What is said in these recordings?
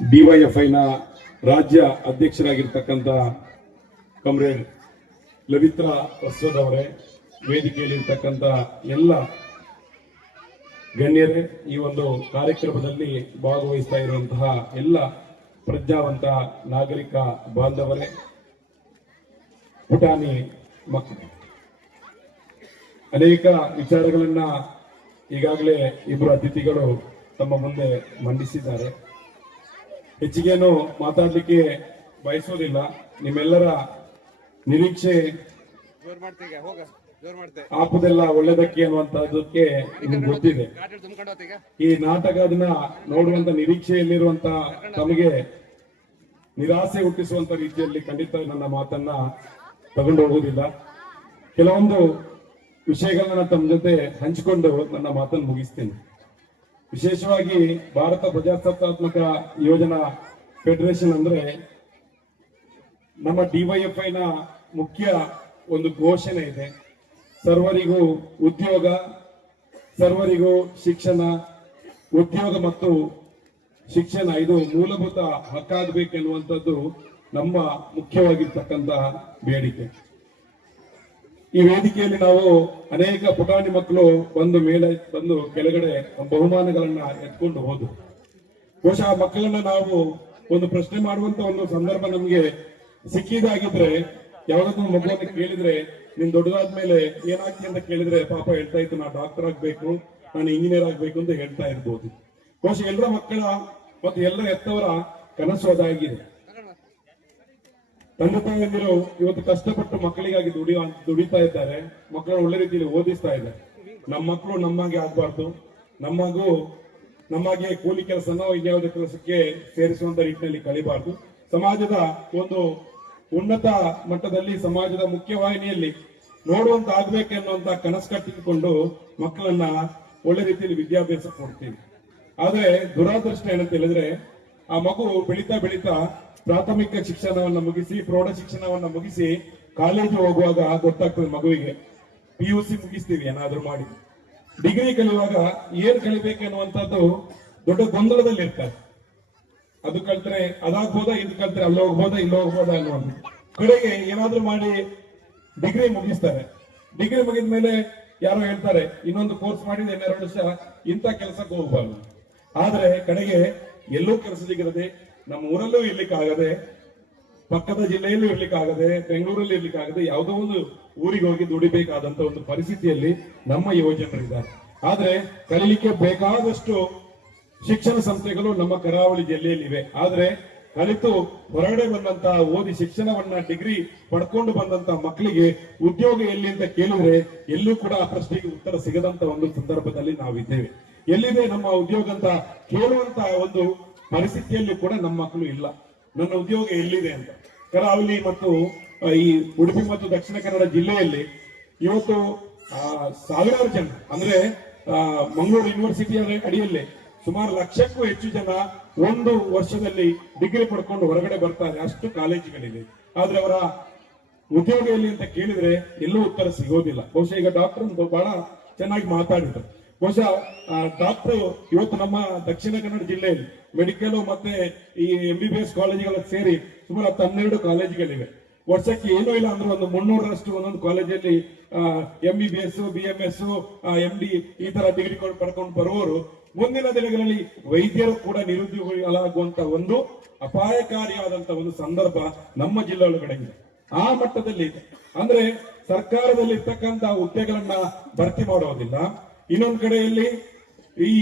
ಡಿವೈಎಫ್ಐನ ರಾಜ್ಯ ಅಧ್ಯಕ್ಷರಾಗಿರ್ತಕ್ಕಂಥ ಕಮ್ರೇಡ್ ಲವಿತ್ರಾ ಪ್ರಸಾದ್ ಅವರೇ, ವೇದಿಕೆಯಲ್ಲಿರ್ತಕ್ಕಂಥ ಎಲ್ಲ ಗಣ್ಯರೇ, ಈ ಒಂದು ಕಾರ್ಯಕ್ರಮದಲ್ಲಿ ಭಾಗವಹಿಸ್ತಾ ಇರುವಂತಹ ಎಲ್ಲ ಪ್ರಜ್ಞಾವಂತ ನಾಗರಿಕ ಬಾಂಧವರೇ, ಪುಟಾಣಿ ಮಕ್ಕಳು, ಅನೇಕ ವಿಚಾರಗಳನ್ನ ಈಗಾಗಲೇ ಇಬ್ಬರು ಅತಿಥಿಗಳು ತಮ್ಮ ಮುಂದೆ ಮಂಡಿಸಿದ್ದಾರೆ. ಹೆಚ್ಚಿಗೇನು ಮಾತಾಡಲಿಕ್ಕೆ ಬಯಸೋದಿಲ್ಲ. ನಿಮ್ಮೆಲ್ಲರ ನಿರೀಕ್ಷೆ ಆಪದೆಲ್ಲ ಒಳ್ಳೆದಕ್ಕೆ ಅನ್ನುವಂತಹದಕ್ಕೆ ನಿಮ್ಗೆ ಗೊತ್ತಿದೆ. ಈ ನಾಟಕದನ್ನ ನೋಡುವಂತ ನಿರೀಕ್ಷೆಯಲ್ಲಿರುವಂತ ತಮಗೆ ನಿರಾಸೆ ಹುಟ್ಟಿಸುವಂತ ರೀತಿಯಲ್ಲಿ ಖಂಡಿತ ನನ್ನ ಮಾತನ್ನ ತಗೊಂಡು ಹೋಗುವುದಿಲ್ಲ. ಕೆಲವೊಂದು ವಿಷಯಗಳನ್ನ ತಮ್ಮ ಜೊತೆ ಹಂಚಿಕೊಂಡು ನನ್ನ ಮಾತನ್ನು ಮುಗಿಸ್ತೇನೆ. ವಿಶೇಷವಾಗಿ ಭಾರತ ಪ್ರಜಾಸತ್ತಾತ್ಮಕ ಯೋಜನಾ ಫೆಡರೇಷನ್ ಅಂದ್ರೆ ನಮ್ಮ ಡಿವೈಎಫ್ಐನ ಮುಖ್ಯ ಒಂದು ಘೋಷಣೆ ಇದೆ. ಸರ್ವರಿಗೂ ಉದ್ಯೋಗ, ಸರ್ವರಿಗೂ ಶಿಕ್ಷಣ, ಉದ್ಯೋಗ ಮತ್ತು ಶಿಕ್ಷಣ ಇದು ಮೂಲಭೂತ ಹಕ್ಕಾಗಬೇಕೆನ್ನುವಂಥದ್ದು ನಮ್ಮ ಮುಖ್ಯವಾಗಿರ್ತಕ್ಕಂಥ ಬೇಡಿಕೆ. ಈ ವೇದಿಕೆಯಲ್ಲಿ ನಾವು ಅನೇಕ ಪುಟಾಣಿ ಮಕ್ಕಳು ಬಂದು ಕೆಳಗಡೆ ಬಹುಮಾನಗಳನ್ನ ಎತ್ಕೊಂಡು ಹೋದ್ರು. ಬಹುಶಃ ಆ ಮಕ್ಕಳನ್ನ ನಾವು ಒಂದು ಪ್ರಶ್ನೆ ಮಾಡುವಂತ ಒಂದು ಸಂದರ್ಭ ನಮ್ಗೆ ಸಿಕ್ಕಿದಾಗಿದ್ರೆ, ಯಾವಾಗಲೂ ಮಗುವನ್ನು ಕೇಳಿದ್ರೆ ನೀನ್ ದೊಡ್ಡದಾದ್ಮೇಲೆ ಏನಾಗ್ತಿ ಅಂತ ಕೇಳಿದ್ರೆ ಪಾಪ ಹೇಳ್ತಾ ಇತ್ತು, ನಾ ಡಾಕ್ಟರ್ ಆಗ್ಬೇಕು, ನಾನು ಇಂಜಿನಿಯರ್ ಆಗ್ಬೇಕು ಅಂತ ಹೇಳ್ತಾ ಇರ್ಬೋದು. ಬಹುಶಃ ಎಲ್ಲರ ಮಕ್ಕಳ ಮತ್ತು ಎಲ್ಲರ ಎತ್ತವರ ಕನಸು ಅದಾಗಿದೆ. ತಂದೆ ತಾಯಿಯಂದಿರು ಇವತ್ತು ಕಷ್ಟಪಟ್ಟು ಮಕ್ಕಳಿಗಾಗಿ ದುಡಿತಾ ಇದ್ದಾರೆ, ಮಕ್ಕಳನ್ನ ಒಳ್ಳೆ ರೀತಿಯಲ್ಲಿ ಓದಿಸ್ತಾ ಇದ್ದಾರೆ. ನಮ್ಮ ಮಕ್ಕಳು ನಮ್ಮಾಗೆ ಆಗ್ಬಾರ್ದು, ನಮ್ಮಾಗೆ ಕೂಲಿ ಕೆಲಸನ ಇನ್ಯಾವುದೇ ಕೆಲಸಕ್ಕೆ ಸೇರಿಸುವಂತ ರೀತಿಯಲ್ಲಿ ಕಲಿಬಾರ್ದು. ಸಮಾಜದ ಒಂದು ಉನ್ನತ ಮಟ್ಟದಲ್ಲಿ, ಸಮಾಜದ ಮುಖ್ಯವಾಹಿನಿಯಲ್ಲಿ ನೋಡುವಂತ ಆಗ್ಬೇಕೆನ್ನುವಂತ ಕನಸು ಕಟ್ಟಿಕೊಂಡು ಮಕ್ಕಳನ್ನ ಒಳ್ಳೆ ರೀತಿಯಲ್ಲಿ ವಿದ್ಯಾಭ್ಯಾಸ ಕೊಡ್ತೀವಿ. ಆದ್ರೆ ದುರಾದೃಷ್ಟ ಏನಂತ ಹೇಳಿದ್ರೆ, ಆ ಮಗು ಬೆಳೀತಾ ಪ್ರಾಥಮಿಕ ಶಿಕ್ಷಣವನ್ನ ಮುಗಿಸಿ, ಪ್ರೌಢ ಶಿಕ್ಷಣವನ್ನ ಮುಗಿಸಿ ಕಾಲೇಜು ಹೋಗುವಾಗ ಗೊತ್ತಾಗ್ತದೆ ಮಗುವಿಗೆ, PUC ಮುಗಿಸ್ತೀವಿ ಏನಾದ್ರೂ ಮಾಡಿ, ಡಿಗ್ರಿ ಕಲಿಯುವಾಗ ಏನ್ ಕಲಿಬೇಕೆನ್ನುವಂಥದ್ದು ದೊಡ್ಡ ಗೊಂದಲದಲ್ಲಿ ಇರ್ತಾರೆ. ಅದು ಕಲ್ತ್ರೆ ಅದಾಗ್ಬೋದಾ, ಇದು ಕಲ್ತ್ರೆ ಅಲ್ಲಿ ಹೋಗ್ಬೋದಾ, ಇಲ್ಲಿ ಹೋಗ್ಬೋದಾ ಅನ್ನುವಂಥ ಕಡೆಗೆ ಏನಾದ್ರೂ ಮಾಡಿ ಡಿಗ್ರಿ ಮುಗಿಸ್ತಾರೆ. ಡಿಗ್ರಿ ಮುಗಿದ ಮೇಲೆ ಯಾರೋ ಹೇಳ್ತಾರೆ ಇನ್ನೊಂದು ಕೋರ್ಸ್ ಮಾಡಿದ್ರೆ 2 ವರ್ಷ ಇಂಥ ಕೆಲಸಕ್ಕೆ ಹೋಗ್ಬಾರ್ದು. ಆದ್ರೆ ಕಡೆಗೆ ಎಲ್ಲೂ ಕೆಲಸ ಸಿಗದೆ, ನಮ್ಮ ಊರಲ್ಲೂ ಇರ್ಲಿಕ್ಕಾಗದೆ, ಪಕ್ಕದ ಜಿಲ್ಲೆಯಲ್ಲೂ ಇರ್ಲಿಕ್ಕಾಗದೆ, ಬೆಂಗಳೂರಲ್ಲಿ ಇರ್ಲಿಕ್ಕಾಗದೆ, ಯಾವುದೋ ಒಂದು ಊರಿಗೆ ಹೋಗಿ ದುಡಿಬೇಕಾದಂತ ಒಂದು ಪರಿಸ್ಥಿತಿಯಲ್ಲಿ ನಮ್ಮ ಯುವಜನರಿದ್ದಾರೆ. ಆದ್ರೆ ಕಲಿಲಿಕ್ಕೆ ಬೇಕಾದಷ್ಟು ಶಿಕ್ಷಣ ಸಂಸ್ಥೆಗಳು ನಮ್ಮ ಕರಾವಳಿ ಜಿಲ್ಲೆಯಲ್ಲಿವೆ. ಆದ್ರೆ ಕಲಿತು ಹೊರಗಡೆ ಬಂದಂತ, ಓದಿ ಶಿಕ್ಷಣವನ್ನ ಡಿಗ್ರಿ ಪಡ್ಕೊಂಡು ಬಂದಂತ ಮಕ್ಕಳಿಗೆ ಉದ್ಯೋಗ ಎಲ್ಲಿ ಅಂತ ಕೇಳಿದ್ರೆ ಎಲ್ಲೂ ಕೂಡ ಆ ಪ್ರಶ್ನೆಗೆ ಉತ್ತರ ಸಿಗದಂತ ಒಂದು ಸಂದರ್ಭದಲ್ಲಿ ನಾವಿದ್ದೇವೆ. ಎಲ್ಲಿದೆ ನಮ್ಮ ಉದ್ಯೋಗ ಅಂತ ಕೇಳುವಂತ ಒಂದು ಪರಿಸ್ಥಿತಿಯಲ್ಲಿ ಕೂಡ ನಮ್ಮ ಮಕ್ಕಳು ಇಲ್ಲ. ನನ್ನ ಉದ್ಯೋಗ ಎಲ್ಲಿದೆ ಅಂತ. ಕರಾವಳಿ ಮತ್ತು ಈ ಉಡುಪಿ ಮತ್ತು ದಕ್ಷಿಣ ಕನ್ನಡ ಜಿಲ್ಲೆಯಲ್ಲಿ ಇವತ್ತು ಸಾವಿರಾರು ಜನ, ಅಂದ್ರೆ ಮಂಗಳೂರು ಯೂನಿವರ್ಸಿಟಿಯ ಅಡಿಯಲ್ಲಿ ಸುಮಾರು 1 ಲಕ್ಷಕ್ಕೂ ಹೆಚ್ಚು ಜನ ಒಂದು ವರ್ಷದಲ್ಲಿ ಡಿಗ್ರಿ ಪಡ್ಕೊಂಡು ಹೊರಗಡೆ ಬರ್ತಾರೆ, ಅಷ್ಟು ಕಾಲೇಜುಗಳಿವೆ. ಆದ್ರೆ ಅವರ ಉದ್ಯೋಗ ಎಲ್ಲಿ ಅಂತ ಕೇಳಿದ್ರೆ ಎಲ್ಲೂ ಉತ್ತರ ಸಿಗೋದಿಲ್ಲ. ಬಹುಶಃ ಈಗ ಡಾಕ್ಟರ್ ಬಹಳ ಚೆನ್ನಾಗಿ ಮಾತಾಡಿದ್ರು. ಬಹುಶಃ ಡಾಕ್ಟರ್ ಇವತ್ತು ನಮ್ಮ ದಕ್ಷಿಣ ಕನ್ನಡ ಜಿಲ್ಲೆಯಲ್ಲಿ ಮೆಡಿಕಲ್ ಮತ್ತೆ ಈ MBBS ಕಾಲೇಜುಗಳ ಸೇರಿ ಸುಮಾರು 12 ಕಾಲೇಜುಗಳಿವೆ. ವರ್ಷಕ್ಕೆ ಏನೂ ಇಲ್ಲ ಅಂದ್ರೆ ಒಂದು 300ರಷ್ಟು ಒಂದೊಂದು ಕಾಲೇಜಲ್ಲಿ MBBS, BMS, MD ಈ ತರ ಡಿಗ್ರಿ ಪಡ್ಕೊಂಡು ಬರುವವರು ಮುಂದಿನ ದಿನಗಳಲ್ಲಿ ವೈದ್ಯರು ಕೂಡ ನಿರುದ್ಯೋಗಿಗಳಾಗುವಂತ ಒಂದು ಅಪಾಯಕಾರಿಯಾದಂತ ಒಂದು ಸಂದರ್ಭ ನಮ್ಮ ಜಿಲ್ಲೆ ಒಳಗಡೆ ಇದೆ. ಆ ಮಟ್ಟದಲ್ಲಿ ಅಂದ್ರೆ ಸರ್ಕಾರದಲ್ಲಿ ಇರ್ತಕ್ಕಂಥ ಹುದ್ದೆಗಳನ್ನ ಭರ್ತಿ ಮಾಡೋದಿಲ್ಲ. ಇನ್ನೊಂದು ಕಡೆಯಲ್ಲಿ ಈ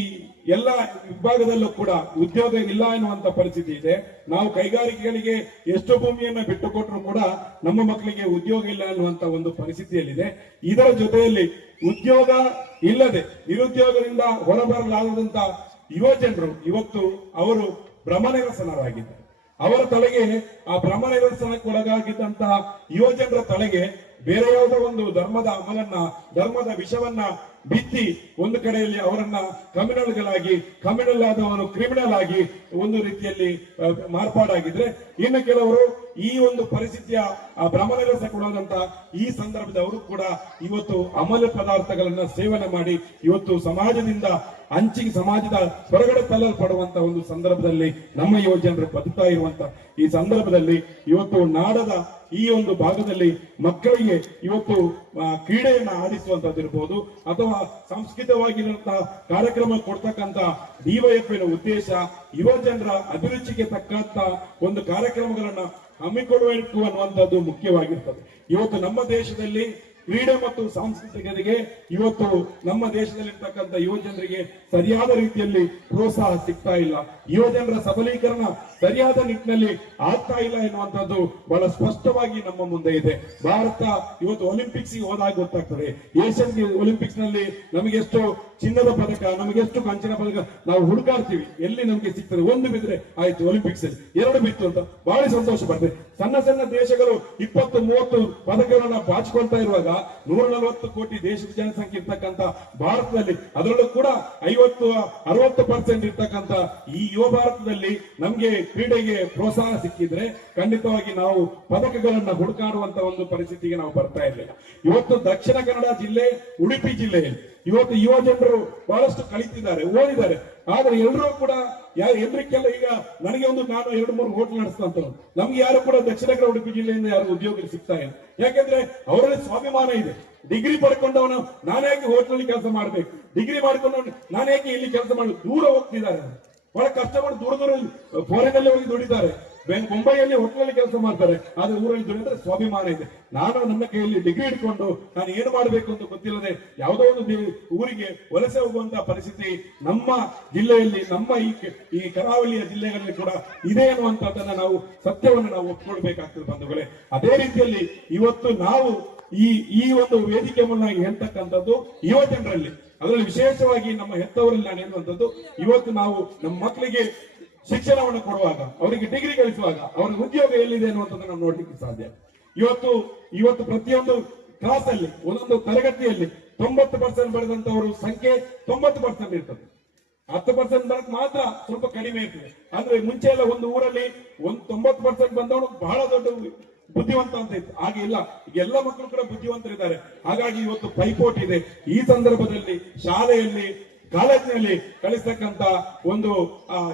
ಎಲ್ಲ ವಿಭಾಗದಲ್ಲೂ ಕೂಡ ಉದ್ಯೋಗ ಇಲ್ಲ ಎನ್ನುವಂತ ಪರಿಸ್ಥಿತಿ ಇದೆ. ನಾವು ಕೈಗಾರಿಕೆಗಳಿಗೆ ಎಷ್ಟು ಭೂಮಿಯನ್ನ ಬಿಟ್ಟು ಕೊಟ್ಟರು ಕೂಡ ನಮ್ಮ ಮಕ್ಕಳಿಗೆ ಉದ್ಯೋಗ ಇಲ್ಲ ಅನ್ನುವಂತ ಒಂದು ಪರಿಸ್ಥಿತಿಯಲ್ಲಿದೆ. ಇದರ ಜೊತೆಯಲ್ಲಿ ಉದ್ಯೋಗ ಇಲ್ಲದೆ ನಿರುದ್ಯೋಗದಿಂದ ಹೊರಬರಲಾಗದಂತ ಯುವಜನರು ಇವತ್ತು ಅವರು ಭ್ರಮನಿರಸನರಾಗಿದ್ದಾರೆ. ಅವರ ತಲೆಗೆ, ಆ ಭ್ರಮನಿರಸನಕ್ಕೆ ಒಳಗಾಗಿದ್ದಂತಹ ಯುವಜನರ ತಲೆಗೆ ಬೇರೆ ಯಾವುದೋ ಒಂದು ಧರ್ಮದ ಅಮಲನ್ನ, ಧರ್ಮದ ವಿಷವನ್ನ ಬಿತ್ತಿ ಒಂದು ಕಡೆಯಲ್ಲಿ ಅವರನ್ನ ಕಮ್ಯುನಲ್ ಆದವನು ಕ್ರಿಮಿನಲ್ ಆಗಿ ಒಂದು ರೀತಿಯಲ್ಲಿ ಮಾರ್ಪಾಡಾಗಿದ್ರೆ, ಇನ್ನು ಕೆಲವರು ಈ ಒಂದು ಪರಿಸ್ಥಿತಿಯ ಭ್ರಮನಿರಸಕ್ಕೊಳಗಾದಂತ ಈ ಸಂದರ್ಭದವರು ಕೂಡ ಇವತ್ತು ಅಮಲ ಪದಾರ್ಥಗಳನ್ನ ಸೇವನೆ ಮಾಡಿ ಇವತ್ತು ಸಮಾಜದಿಂದ ಅಂಚಿಗೆ ಸಮಾಜದ ಹೊರಗಡೆ ತಳ್ಳಲ್ಪಡುವಂತ ಒಂದು ಸಂದರ್ಭದಲ್ಲಿ ನಮ್ಮ ಯುವಜನರು ಬದುಕ್ತಾ ಇರುವಂತ ಈ ಸಂದರ್ಭದಲ್ಲಿ ಇವತ್ತು ನಾಡದ ಈ ಒಂದು ಭಾಗದಲ್ಲಿ ಮಕ್ಕಳಿಗೆ ಇವತ್ತು ಕ್ರೀಡೆಯನ್ನ ಆಡಿಸುವಂತದ್ದಿರ್ಬೋದು ಅಥವಾ ಸಾಂಸ್ಕೃತಿಕವಾಗಿರುವಂತಹ ಕಾರ್ಯಕ್ರಮ ಕೊಡ್ತಕ್ಕಂತ ಡಿವೈಎಫ್ನ ಉದ್ದೇಶ ಯುವ ಜನರ ಅಭಿರುಚಿಗೆ ತಕ್ಕಂತ ಒಂದು ಕಾರ್ಯಕ್ರಮಗಳನ್ನ ಹಮ್ಮಿಕೊಳ್ಳಬೇಕು ಅನ್ನುವಂಥದ್ದು ಮುಖ್ಯವಾಗಿರ್ತದೆ. ಇವತ್ತು ನಮ್ಮ ದೇಶದಲ್ಲಿ ಕ್ರೀಡೆ ಮತ್ತು ಸಾಂಸ್ಕೃತಿಕತೆಗೆ ಇವತ್ತು ನಮ್ಮ ದೇಶದಲ್ಲಿರ್ತಕ್ಕಂಥ ಯುವ ಜನರಿಗೆ ಸರಿಯಾದ ರೀತಿಯಲ್ಲಿ ಪ್ರೋತ್ಸಾಹ ಸಿಗ್ತಾ ಇಲ್ಲ. ಯುವ ಜನರ ಸಬಲೀಕರಣ ಸರಿಯಾದ ನಿಟ್ಟಿನಲ್ಲಿ ಆಗ್ತಾ ಇಲ್ಲ ಎನ್ನುವಂಥದ್ದು ಬಹಳ ಸ್ಪಷ್ಟವಾಗಿ ನಮ್ಮ ಮುಂದೆ ಇದೆ. ಭಾರತ ಇವತ್ತು ಒಲಿಂಪಿಕ್ಸ್ ಹೋದಾಗ ಗೊತ್ತಾಗ್ತದೆ. ಏಷ್ಯನ್ ಒಲಿಂಪಿಕ್ಸ್ ನಲ್ಲಿ ನಮಗೆಷ್ಟು ಚಿನ್ನದ ಪದಕ, ನಮಗೆಷ್ಟು ಕಂಚಿನ ಪದಕ ನಾವು ಹುಡುಕಾಡ್ತೀವಿ, ಎಲ್ಲಿ ನಮಗೆ ಸಿಗ್ತದೆ. ಒಂದು ಬಿದ್ರೆ ಆಯ್ತು ಒಲಿಂಪಿಕ್ಸ್ ಅಲ್ಲಿ, ಎರಡು ಬಿತ್ತು ಅಂತ ಬಹಳ ಸಂತೋಷ ಬರ್ತದೆ. ಸಣ್ಣ ಸಣ್ಣ ದೇಶಗಳು 20-30 ಪದಕಗಳನ್ನ ಬಾಚಿಕೊಳ್ತಾ ಇರುವಾಗ 140 ಕೋಟಿ ದೇಶದ ಜನಸಂಖ್ಯೆ ಇರ್ತಕ್ಕಂಥ ಭಾರತದಲ್ಲಿ, ಅದರಲ್ಲೂ ಕೂಡ 50-60% ಇರ್ತಕ್ಕಂಥ ಈ ಯುವ ಭಾರತದಲ್ಲಿ ನಮ್ಗೆ ಕ್ರೀಡೆಗೆ ಪ್ರೋತ್ಸಾಹ ಸಿಕ್ಕಿದ್ರೆ ಖಂಡಿತವಾಗಿ ನಾವು ಪದಕಗಳನ್ನ ಹುಡುಕಾಡುವಂತ ಒಂದು ಪರಿಸ್ಥಿತಿಗೆ ನಾವು ಬರ್ತಾ ಇರಲಿಲ್ಲ. ಇವತ್ತು ದಕ್ಷಿಣ ಕನ್ನಡ ಜಿಲ್ಲೆ, ಉಡುಪಿ ಜಿಲ್ಲೆಯಲ್ಲಿ ಇವತ್ತು ಯುವ ಜನರು ಬಹಳಷ್ಟು ಕಲಿತಿದ್ದಾರೆ, ಓದಿದ್ದಾರೆ. ಆದ್ರೆ ಎಲ್ಲರೂ ಕೂಡ ಎಲ್ರಿಗೆಲ್ಲ ಈಗ ನನಗೆ ನಾನು 2-3 ಹೋಟೆಲ್ ನಡೆಸ್ತಂತ, ನಮ್ಗೆ ಯಾರು ಕೂಡ ದಕ್ಷಿಣ ಕನ್ನಡ ಉಡುಪಿ ಜಿಲ್ಲೆಯಿಂದ ಯಾರು ಉದ್ಯೋಗ ಸಿಗ್ತಾ ಇಲ್ಲ. ಯಾಕಂದ್ರೆ ಅವರಲ್ಲಿ ಸ್ವಾಭಿಮಾನ ಇದೆ. ಡಿಗ್ರಿ ಪಡ್ಕೊಂಡವನು ನಾನೇಕೆ ಹೋಟೆಲ್ ಕೆಲಸ ಮಾಡ್ಬೇಕು, ಡಿಗ್ರಿ ಮಾಡ್ಕೊಂಡವನು ನಾನೇಕೆ ಇಲ್ಲಿ ಕೆಲಸ ಮಾಡಿ ದೂರ ಹೋಗ್ತಿದ್ದಾರೆ. ಬಹಳ ಕಷ್ಟಪಟ್ಟು ದೂರ ಫಾರಿನ್ ಅಲ್ಲಿ ಹೋಗಿ ದುಡಿತಾರೆ, ಮುಂಬೈಯಲ್ಲಿ ಹೋಟೆಲ್ ಕೆಲಸ ಮಾಡ್ತಾರೆ. ಆದ್ರೆ ಊರಲ್ಲಿ ದುಡಿದ್ರೆ ಸ್ವಾಭಿಮಾನ ಇದೆ. ನಾನು ನನ್ನ ಕೈಯಲ್ಲಿ ಡಿಗ್ರಿ ಇಟ್ಕೊಂಡು ನಾನು ಏನು ಮಾಡಬೇಕು ಅಂತ ಗೊತ್ತಿಲ್ಲದೆ ಯಾವುದೋ ಒಂದು ಊರಿಗೆ ವಲಸೆ ಹೋಗುವಂತಹ ಪರಿಸ್ಥಿತಿ ನಮ್ಮ ಜಿಲ್ಲೆಯಲ್ಲಿ, ನಮ್ಮ ಈ ಕರಾವಳಿಯ ಜಿಲ್ಲೆಗಳಲ್ಲಿ ಕೂಡ ಇದೆ ಅನ್ನುವಂಥದ್ದನ್ನ ನಾವು ಸತ್ಯವನ್ನು ನಾವು ಒಪ್ಪಿಕೊಳ್ಬೇಕಾಗ್ತದೆ ಬಂಧುಗಳೇ. ಅದೇ ರೀತಿಯಲ್ಲಿ ಇವತ್ತು ನಾವು ಈ ಒಂದು ವೇದಿಕೆ ಮುನ್ನಾಗಿ ಹೇಳ್ತಕ್ಕಂಥದ್ದು ಯುವ ಜನರಲ್ಲಿ, ಅದರಲ್ಲಿ ವಿಶೇಷವಾಗಿ ನಮ್ಮ ಹೆತ್ತವರಲ್ಲಿ ನಾನು ಹೇಳುವಂಥದ್ದು, ಇವತ್ತು ನಾವು ನಮ್ಮ ಮಕ್ಕಳಿಗೆ ಶಿಕ್ಷಣವನ್ನು ಕೊಡುವಾಗ, ಅವರಿಗೆ ಡಿಗ್ರಿ ಕಲಿಸುವಾಗ ಅವರ ಉದ್ಯೋಗ ಎಲ್ಲಿದೆ ಅನ್ನುವಂಥದ್ದು ನಾವು ನೋಡ್ಲಿಕ್ಕೆ ಸಾಧ್ಯ. ಇವತ್ತು ಪ್ರತಿಯೊಂದು ಕ್ಲಾಸ್ ಅಲ್ಲಿ, ಒಂದೊಂದು ತರಗತಿಯಲ್ಲಿ 90% ಬರೆದಂತವರು ಸಂಖ್ಯೆ 90% ಇರ್ತದೆ. 10% ಬರಕ್ ಮಾತ್ರ ಸ್ವಲ್ಪ ಕಡಿಮೆ ಇರ್ತದೆ. ಅಂದ್ರೆ ಮುಂಚೆ ಎಲ್ಲ ಒಂದು ಊರಲ್ಲಿ 90% ಬಂದವನು ಬಹಳ ದೊಡ್ಡ ಬುದ್ಧಿವಂತ ಅಂತ ಇತ್ತು. ಹಾಗೆ ಇಲ್ಲ, ಈಗ ಎಲ್ಲ ಮಕ್ಕಳು ಕೂಡ ಬುದ್ಧಿವಂತರಿದ್ದಾರೆ. ಹಾಗಾಗಿ ಇವತ್ತು ಪೈಪೋಟಿ ಇದೆ. ಈ ಸಂದರ್ಭದಲ್ಲಿ ಶಾಲೆಯಲ್ಲಿ, ಕಾಲೇಜಿನಲ್ಲಿ ಕಲಿಸ್ತಕ್ಕಂತ ಒಂದು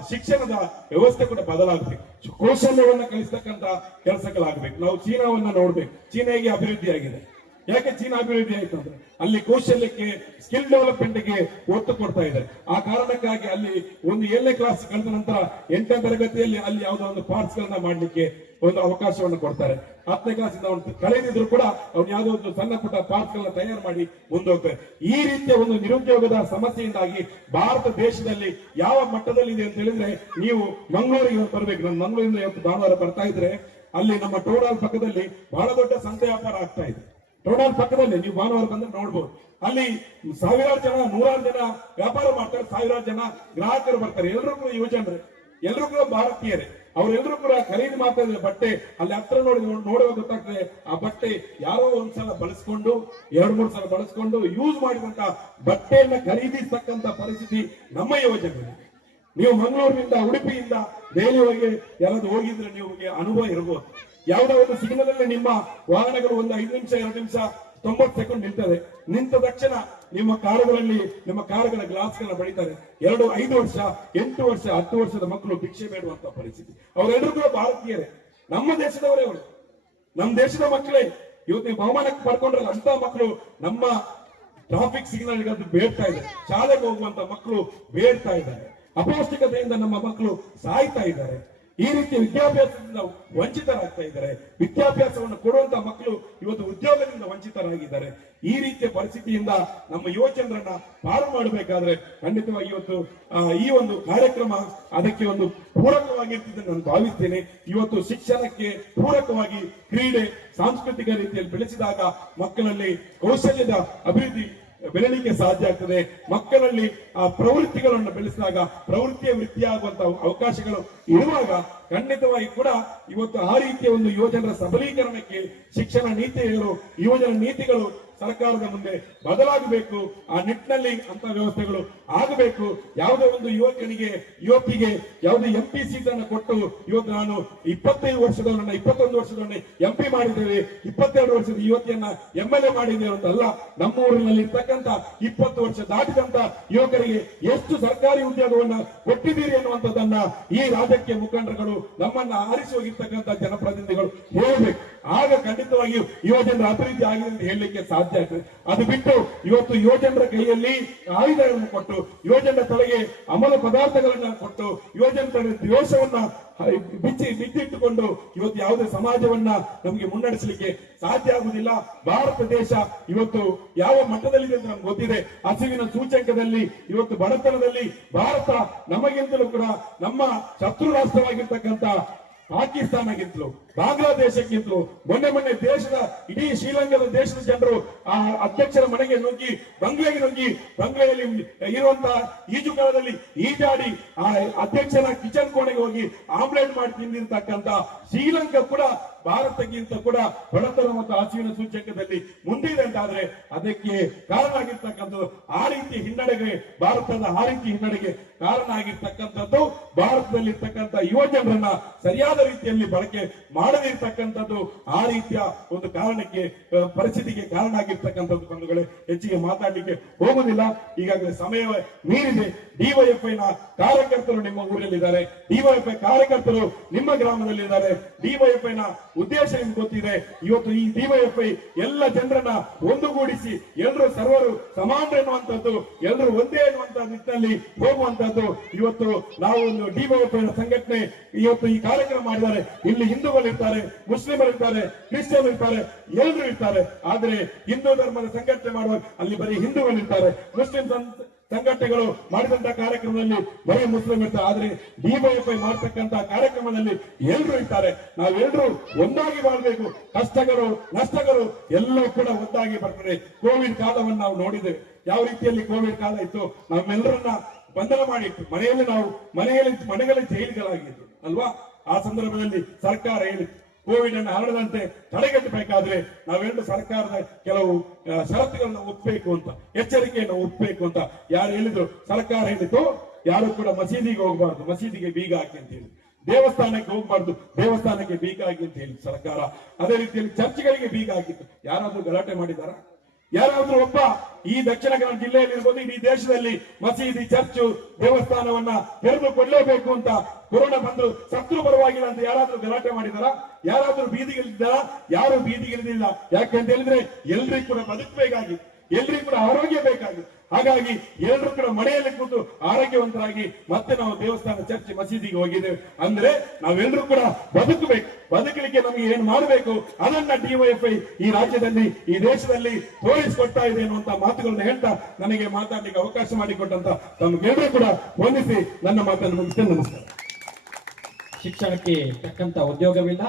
ಶಿಕ್ಷಣದ ವ್ಯವಸ್ಥೆ ಕೂಡ ಬದಲಾಗಬೇಕು. ಕೌಶಲ್ಯವನ್ನ ಕಲಿಸ್ತಕ್ಕಂತ ಕೆಲಸಗಳಾಗಬೇಕು. ನಾವು ಚೀನಾವನ್ನ ನೋಡ್ಬೇಕು. ಚೀನಾ ಹೇಗೆ ಅಭಿವೃದ್ಧಿ ಆಗಿದೆ, ಯಾಕೆ ಚೀನಾ ಅಭಿವೃದ್ಧಿ ಆಯ್ತು ಅಂದ್ರೆ ಅಲ್ಲಿ ಕೌಶಲ್ಯಕ್ಕೆ, ಸ್ಕಿಲ್ ಡೆವಲಪ್ಮೆಂಟ್ಗೆ ಒತ್ತು ಕೊಡ್ತಾ ಇದ್ದಾರೆ. ಆ ಕಾರಣಕ್ಕಾಗಿ ಅಲ್ಲಿ ಒಂದು 7ನೇ ಕ್ಲಾಸ್ ಕಳೆದ ನಂತರ 8ನೇ ತರಗತಿಯಲ್ಲಿ ಅಲ್ಲಿ ಯಾವುದೋ ಒಂದು ಪಾರ್ಟ್ಸ್ ಗಳನ್ನ ಮಾಡ್ಲಿಕ್ಕೆ ಒಂದು ಅವಕಾಶವನ್ನು ಕೊಡ್ತಾರೆ. 10ನೇ ಕ್ಲಾಸಿಂದ ಅವನು ಕಳೆದಿದ್ರು ಕೂಡ ಅವ್ನು ಯಾವುದೋ ಒಂದು ಸಣ್ಣ ಪುಟ್ಟ ಪಾರ್ಟ್ಸ್ ಗಳನ್ನ ತಯಾರು ಮಾಡಿ ಮುಂದೋಗ್ತಾರೆ. ಈ ರೀತಿಯ ಒಂದು ನಿರುದ್ಯೋಗದ ಸಮಸ್ಯೆಯಿಂದಾಗಿ ಭಾರತ ದೇಶದಲ್ಲಿ ಯಾವ ಮಟ್ಟದಲ್ಲಿ ಇದೆ ಅಂತ ಹೇಳಿದ್ರೆ, ನೀವು ಮಂಗಳೂರಿಗೆ ಬರ್ಬೇಕು. ನಾನು ಮಂಗಳೂರಿಂದ ಇವತ್ತು ಭಾನುವಾರ ಬರ್ತಾ ಇದ್ರೆ ಅಲ್ಲಿ ನಮ್ಮ ಟೋಡಾಲ್ ಪಕ್ಕದಲ್ಲಿ ಬಹಳ ದೊಡ್ಡ ಸಂತೆ ವ್ಯಾಪಾರ ಆಗ್ತಾ ಇದೆ. ಟೋಡಾಲ್ ಪಕ್ಕದಲ್ಲಿ ನೀವು ಭಾನುವಾರ ಬಂದ್ರೆ ನೋಡ್ಬೋದು. ಅಲ್ಲಿ ಸಾವಿರಾರು ಜನ, 100 ಜನ ವ್ಯಾಪಾರ ಮಾಡ್ತಾರೆ, ಸಾವಿರಾರು ಜನ ಗ್ರಾಹಕರು ಬರ್ತಾರೆ. ಎಲ್ಲರೂ ಕೂಡ ಯುವಜನರು, ಎಲ್ಲರೂ ಕೂಡ ಭಾರತೀಯರೇ. ಅವರೆಲ್ಲರೂ ಕೂಡ ಖರೀದಿ ಮಾಡ್ತಾ ಇದ್ದಾರೆ ಬಟ್ಟೆ. ಅಲ್ಲಿ ಹತ್ರ ನೋಡುವಾಗ ಗೊತ್ತಾಗ್ತದೆ ಆ ಬಟ್ಟೆ ಯಾರೋ ಒಂದ್ಸಲ ಬಳಸ್ಕೊಂಡು, 2-3 ಸಲ ಬಳಸ್ಕೊಂಡು ಯೂಸ್ ಮಾಡಿದಂತ ಬಟ್ಟೆಯನ್ನ ಖರೀದಿಸ್ತಕ್ಕಂತ ಪರಿಸ್ಥಿತಿ ನಮ್ಮ ಯುವಜನರಿಗೆ. ನೀವು ಮಂಗಳೂರಿನಿಂದ, ಉಡುಪಿಯಿಂದ ದೆಹಲಿವರೆಗೆ ಯಾರಾದ್ರೂ ಹೋಗಿದ್ರೆ ನಿಮಗೆ ಅನುಭವ ಇರಬಹುದು. ಯಾವುದೋ ಒಂದು ಸಿಗ್ನಲ್ ಅಲ್ಲಿ ನಿಮ್ಮ ವಾಹನಗಳು ಒಂದು 5 ನಿಮಿಷ 2 ನಿಮಿಷ 90 ಸೆಕೆಂಡ್ ನಿಲ್ತದೆ. ನಿಂತ ತಕ್ಷಣ ನಿಮ್ಮ ಕಾರುಗಳಲ್ಲಿ, ನಿಮ್ಮ ಕಾರುಗಳ ಗ್ಲಾಸ್ಗಳನ್ನ ಬಡಿತಾರೆ. 2, 5 ವರ್ಷ, 8 ವರ್ಷ, 10 ವರ್ಷದ ಮಕ್ಕಳು ಭಿಕ್ಷೆ ಬೇಡುವಂತ ಪರಿಸ್ಥಿತಿ. ಅವರೆಲ್ಲರೂ ಕೂಡ ಭಾರತೀಯರೇ, ನಮ್ಮ ದೇಶದವರೇ. ಅವರು ನಮ್ಮ ದೇಶದ ಮಕ್ಕಳೇ. ಇವತ್ತು ನೀವು ಬಹುಮಾನಕ್ಕೆ ಪಡ್ಕೊಂಡ್ರಲ್ಲ ಅಂತ ಮಕ್ಕಳು ನಮ್ಮ ಟ್ರಾಫಿಕ್ ಸಿಗ್ನಲ್ ಗೆ ಬೇಡ್ತಾ ಇದ್ದಾರೆ. ಶಾಲೆಗೆ ಹೋಗುವಂತ ಮಕ್ಕಳು ಬೇಡ್ತಾ ಇದ್ದಾರೆ. ಅಪೌಷ್ಟಿಕತೆಯಿಂದ ನಮ್ಮ ಮಕ್ಕಳು ಸಾಯ್ತಾ ಇದ್ದಾರೆ. ಈ ರೀತಿಯ ವಿದ್ಯಾಭ್ಯಾಸದಿಂದ ವಂಚಿತರಾಗ್ತಾ ಇದ್ದಾರೆ. ವಿದ್ಯಾಭ್ಯಾಸವನ್ನು ಕೊಡುವಂತಹ ಮಕ್ಕಳು ಇವತ್ತು ಉದ್ಯೋಗದಿಂದ ವಂಚಿತರಾಗಿದ್ದಾರೆ. ಈ ರೀತಿಯ ಪರಿಸ್ಥಿತಿಯಿಂದ ನಮ್ಮ ಯುವಜನರನ್ನ ಪಾರು ಮಾಡಬೇಕಾದ್ರೆ ಖಂಡಿತವಾಗಿ ಇವತ್ತು ಈ ಒಂದು ಕಾರ್ಯಕ್ರಮ ಅದಕ್ಕೆ ಒಂದು ಪೂರಕವಾಗಿರ್ತಿದೆ ನಾನು ಭಾವಿಸ್ತೇನೆ. ಇವತ್ತು ಶಿಕ್ಷಣಕ್ಕೆ ಪೂರಕವಾಗಿ ಕ್ರೀಡೆ, ಸಾಂಸ್ಕೃತಿಕ ರೀತಿಯಲ್ಲಿ ಬೆಳೆಸಿದಾಗ ಮಕ್ಕಳಲ್ಲಿ ಕೌಶಲ್ಯದ ಅಭಿವೃದ್ಧಿ ಬೆಳಲಿಕ್ಕೆ ಸಾಧ್ಯ ಆಗ್ತದೆ. ಮಕ್ಕಳಲ್ಲಿ ಆ ಪ್ರವೃತ್ತಿಗಳನ್ನು ಬೆಳೆಸಿದಾಗ ಪ್ರವೃತ್ತಿಯ ವೃತ್ತಿಯಾಗುವಂತಹ ಅವಕಾಶಗಳು ಇರುವಾಗ ಖಂಡಿತವಾಗಿ ಕೂಡ ಇವತ್ತು ಆ ರೀತಿಯ ಒಂದು ಯುವಜನರ ಸಬಲೀಕರಣಕ್ಕೆ ಶಿಕ್ಷಣ ನೀತಿಗಳು, ಯುವಜನ ನೀತಿಗಳು ಸರ್ಕಾರದ ಮುಂದೆ ಬದಲಾಗಬೇಕು. ಆ ನಿಟ್ಟಿನಲ್ಲಿ ಅಂತ ವ್ಯವಸ್ಥೆಗಳು ಆಗಬೇಕು. ಯಾವುದೇ ಒಂದು ಯುವತಿಗೆ ಯಾವುದೇ MP ಸೀಟ್ ಅನ್ನು ಕೊಟ್ಟು ಇವತ್ತು ನಾನು 25 ವರ್ಷದವರನ್ನ 21 ವರ್ಷದವರನ್ನ MP ಮಾಡಿದ್ದೇವೆ, 22 ವರ್ಷದ ಯುವತಿಯನ್ನ MLA ಮಾಡಿದ್ದೇವೆ ಅಂತಲ್ಲ. ನಮ್ಮ ಊರಿನಲ್ಲಿ ಇರ್ತಕ್ಕಂಥ 20 ವರ್ಷ ದಾಟಿದಂತ ಯುವಕರಿಗೆ ಎಷ್ಟು ಸರ್ಕಾರಿ ಉದ್ಯೋಗವನ್ನ ಕೊಟ್ಟಿದ್ದೀರಿ ಅನ್ನುವಂಥದ್ದನ್ನ ಈ ರಾಜಕೀಯ ಮುಖಂಡರುಗಳು, ನಮ್ಮನ್ನ ಆರಿಸಿ ಹೋಗಿರ್ತಕ್ಕಂಥ ಜನಪ್ರತಿನಿಧಿಗಳು ಹೇಳಬೇಕು. ಆಗ ಖಂಡಿತವಾಗಿಯೂ ಯುವಜನರ ಅಭಿವೃದ್ಧಿ ಆಗಿದೆ ಅಂತ ಹೇಳಲಿಕ್ಕೆ ಸಾಧ್ಯ ಆಗ್ತದೆ. ಅದು ಬಿಟ್ಟು ಇವತ್ತು ಯುವಜನರ ಕೈಯಲ್ಲಿ ಆಯುಧಗಳನ್ನು ಕೊಟ್ಟು, ಯುವಜನರ ತಲೆಗೆ ಅಮಲ ಪದಾರ್ಥಗಳನ್ನ ಕೊಟ್ಟು, ಯುವಜನರ ದ್ವೇಷವನ್ನ ಬಿಚ್ಚಿಟ್ಟುಕೊಂಡು ಇವತ್ತು ಯಾವುದೇ ಸಮಾಜವನ್ನ ನಮಗೆ ಮುನ್ನಡೆಸಲಿಕ್ಕೆ ಸಾಧ್ಯ ಆಗುವುದಿಲ್ಲ. ಭಾರತ ದೇಶ ಇವತ್ತು ಯಾವ ಮಟ್ಟದಲ್ಲಿದೆ ಅಂತ ನಮ್ಗೆ ಗೊತ್ತಿದೆ. ಹಸಿವಿನ ಸೂಚ್ಯಂಕದಲ್ಲಿ ಇವತ್ತು ಬಡತನದಲ್ಲಿ ಭಾರತ ನಮಗಿಂತಲೂ ಕೂಡ ನಮ್ಮ ಶತ್ರು ರಾಷ್ಟ್ರವಾಗಿರ್ತಕ್ಕಂಥ ಪಾಕಿಸ್ತಾನಕ್ಕಿಂತಲೂ ಬಾಂಗ್ಲಾದೇಶಕ್ಕಿಂತಲೂ ಮೊನ್ನೆ ದೇಶದ ಇಡೀ ಶ್ರೀಲಂಕಾದ ದೇಶದ ಜನರು ಆ ಅಧ್ಯಕ್ಷರ ಮನೆಗೆ ನುಗ್ಗಿ ಬಂಗ್ಲೆಯಲ್ಲಿ ಇರುವಂತಹ ಈಜುಕಾಲದಲ್ಲಿ ಈಜಾಡಿ ಆ ಅಧ್ಯಕ್ಷರ ಕಿಚನ್ ಕೋಣೆಗೆ ಹೋಗಿ ಆಮ್ಲೆಟ್ ಮಾಡಿ ತಿಂದಿರ್ತಕ್ಕಂಥ ಶ್ರೀಲಂಕಾ ಕೂಡ ಭಾರತಕ್ಕಿಂತ ಕೂಡ ಬಡತನ ಮತ್ತು ಹಸಿವಿನ ಸೂಚ್ಯಂಕದಲ್ಲಿ ಮುಂದಿದೆ ಅಂತಾದ್ರೆ ಅದಕ್ಕೆ ಕಾರಣ ಆಗಿರ್ತಕ್ಕಂಥದ್ದು ಆ ರೀತಿ ಹಿನ್ನಡೆಗೆ, ಭಾರತದ ಆ ರೀತಿ ಹಿನ್ನಡೆಗೆ ಕಾರಣ ಆಗಿರ್ತಕ್ಕಂಥದ್ದು ಭಾರತದಲ್ಲಿರ್ತಕ್ಕಂಥ ಯುವ ಜನರನ್ನ ಸರಿಯಾದ ರೀತಿಯಲ್ಲಿ ಬಳಕೆ ಮಾಡದಿರ್ತಕ್ಕಂಥದ್ದು. ಆ ರೀತಿಯ ಒಂದು ಕಾರಣಕ್ಕೆ ಪರಿಸ್ಥಿತಿಗೆ ಕಾರಣ ಆಗಿರ್ತಕ್ಕಂಥದ್ದು. ಬಂಧುಗಳೇ, ಹೆಚ್ಚಿಗೆ ಮಾತಾಡಲಿಕ್ಕೆ ಹೋಗುದಿಲ್ಲ, ಈಗಾಗಲೇ ಸಮಯ ಮೀರಿದೆ. ಡಿವೈಎಫ್ಐ ನ ಕಾರ್ಯಕರ್ತರು ನಿಮ್ಮ ಊರಲ್ಲಿದ್ದಾರೆ, ಡಿವೈಎಫ್ಐ ಕಾರ್ಯಕರ್ತರು ನಿಮ್ಮ ಗ್ರಾಮದಲ್ಲಿದ್ದಾರೆ. ಡಿವೈಎಫ್ಐ ನ ಉದ್ದೇಶ ನಿಮ್ಗೆ ಗೊತ್ತಿದೆ. ಇವತ್ತು ಈ ಡಿವೈಎಫ್ಐ ಎಲ್ಲ ಜನರನ್ನ ಒಂದುಗೂಡಿಸಿ ಎಲ್ಲರೂ ಸರ್ವರು ಸಮಾನ ಎನ್ನುವಂಥದ್ದು, ಎಲ್ಲರೂ ಒಂದೇ ಎನ್ನುವಂತ ನಿಟ್ಟಿನಲ್ಲಿ ಹೋಗುವಂತದ್ದು. ಇವತ್ತು ನಾವು ಒಂದು ಡಿವೈಎಫ್ಐ ನ ಸಂಘಟನೆ ಇವತ್ತು ಈ ಕಾರ್ಯಕ್ರಮ ಮಾಡಿದ್ದಾರೆ. ಇಲ್ಲಿ ಹಿಂದೂಗಳು ಇರ್ತಾರೆ, ಮುಸ್ಲಿಮರು ಇರ್ತಾರೆ, ಕ್ರಿಶ್ಚಿಯನ್ ಇರ್ತಾರೆ, ಎಲ್ಲರೂ ಇರ್ತಾರೆ. ಆದ್ರೆ ಹಿಂದೂ ಧರ್ಮದ ಸಂಘಟನೆ ಮಾಡುವ ಅಲ್ಲಿ ಬರೀ ಹಿಂದೂಗಳು ಇರ್ತಾರೆ, ಮುಸ್ಲಿಂ ಸಂಘಟನೆಗಳು ಮಾಡಿದಂತಹ ಕಾರ್ಯಕ್ರಮದಲ್ಲಿ ಬರೀ ಮುಸ್ಲಿಂ ಇರ್ತಾರೆ. ಆದ್ರೆ ಡಿವೈಎಫ್ಐ ಮಾಡತಕ್ಕಂತಹ ಕಾರ್ಯಕ್ರಮದಲ್ಲಿ ಎಲ್ಲರೂ ಇರ್ತಾರೆ. ನಾವೆಲ್ಲರೂ ಒಂದಾಗಿ ಮಾಡಬೇಕು. ಕಷ್ಟಗಳು ನಷ್ಟಗಳು ಎಲ್ಲವೂ ಕೂಡ ಒಂದಾಗಿ ಬರ್ತದೆ. ಕೋವಿಡ್ ಕಾಲವನ್ನು ನಾವು ನೋಡಿದ್ದೇವೆ, ಯಾವ ರೀತಿಯಲ್ಲಿ ಕೋವಿಡ್ ಕಾಲ ಇತ್ತು. ನಮ್ಮೆಲ್ಲರನ್ನ ಬಂಧನ ಮಾಡಿತ್ತು, ಮನೆಗಳಲ್ಲಿ ಜೈಲುಗಳಾಗಿತ್ತು ಅಲ್ವಾ. ಆ ಸಂದರ್ಭದಲ್ಲಿ ಸರ್ಕಾರ ಹೇಳಿತ್ತು ಕೋವಿಡ್ ಅನ್ನು ಹರಡದಂತೆ ತಡೆಗಟ್ಟಬೇಕಾದ್ರೆ ನಾವೆಲ್ಲರೂ ಸರ್ಕಾರದ ಕೆಲವು ಷರತ್ತುಗಳನ್ನು ಒಪ್ಪಬೇಕು ಅಂತ, ಎಚ್ಚರಿಕೆಯನ್ನು ಒಪ್ಪಬೇಕು ಅಂತ ಯಾರು ಹೇಳಿದ್ರು. ಸರ್ಕಾರ ಹೇಳಿತು ಯಾರು ಕೂಡ ಮಸೀದಿಗೆ ಹೋಗಬಾರ್ದು, ಮಸೀದಿಗೆ ಬೀಗ ಹಾಕಿ ಅಂತ ಹೇಳಿ. ದೇವಸ್ಥಾನಕ್ಕೆ ಹೋಗಬಾರ್ದು, ದೇವಸ್ಥಾನಕ್ಕೆ ಬೀಗ ಹಾಕಿ ಅಂತ ಹೇಳಿ ಸರ್ಕಾರ. ಅದೇ ರೀತಿಯಲ್ಲಿ ಚರ್ಚ್ಗಳಿಗೆ ಬೀಗ ಹಾಕಿತ್ತು. ಯಾರಾದ್ರೂ ಗಲಾಟೆ ಮಾಡಿದಾರ? ಯಾರಾದ್ರೂ ಒಬ್ಬ ಈ ದಕ್ಷಿಣ ಕನ್ನಡ ಜಿಲ್ಲೆಯಲ್ಲಿ ಇರ್ಬೋದು, ಇಡೀ ದೇಶದಲ್ಲಿ ಮಸೀದಿ, ಚರ್ಚು, ದೇವಸ್ಥಾನವನ್ನ ತೆರೆದು ಕೊಡಲೇಬೇಕು ಅಂತ ಕೊರೋನಾ ಬಂದು ಸತ್ರು ಪರವಾಗಿಲ್ಲ ಅಂತ ಯಾರಾದ್ರೂ ಗಲಾಟೆ ಮಾಡಿದಾರ? ಯಾರಾದ್ರೂ ಬೀದಿಗಿಳಿದಾರ? ಯಾರು ಬೀದಿಗಿಳಿದಿಲ್ಲ. ಯಾಕೆಂತ ಹೇಳಿದ್ರೆ ಎಲ್ರಿಗೂ ಕೂಡ ಬದುಕಬೇಕಾಗಿ, ಎಲ್ರಿಗೂ ಕೂಡ ಆರೋಗ್ಯ ಬೇಕಾಗಿ. ಹಾಗಾಗಿ ಎಲ್ಲರೂ ಕೂಡ ಮನೆಯಲ್ಲಿ ಕೂತು ಆರೋಗ್ಯವಂತರಾಗಿ ಮತ್ತೆ ನಾವು ದೇವಸ್ಥಾನ, ಚರ್ಚ್, ಮಸೀದಿಗೆ ಹೋಗಿದ್ದೇವೆ ಅಂದ್ರೆ ನಾವೆಲ್ಲರೂ ಕೂಡ ಬದುಕಬೇಕು. ಬದುಕಲಿಕ್ಕೆ ನಮಗೆ ಏನು ಮಾಡಬೇಕು ಅದನ್ನ ಡಿವೈಎಫ್ಐ ಈ ರಾಜ್ಯದಲ್ಲಿ, ಈ ದೇಶದಲ್ಲಿ ತೋರಿಸಿಕೊಡ್ತಾ ಇದೆ ಅನ್ನುವಂತ ಮಾತುಗಳನ್ನ ಹೇಳ್ತಾ ನನಗೆ ಮಾತಾಡಲಿಕ್ಕೆ ಅವಕಾಶ ಮಾಡಿಕೊಟ್ಟಂತ ತಮ್ಗೆಲ್ಲರೂ ಕೂಡ ವಂದಿಸಿ ನನ್ನ ಮಾತನ್ನು ಮುಗಿಸ್ತೇನೆ. ನಮಸ್ಕಾರ. ಶಿಕ್ಷಣಕ್ಕೆ ತಕ್ಕಂತ ಉದ್ಯೋಗವಿಲ್ಲ.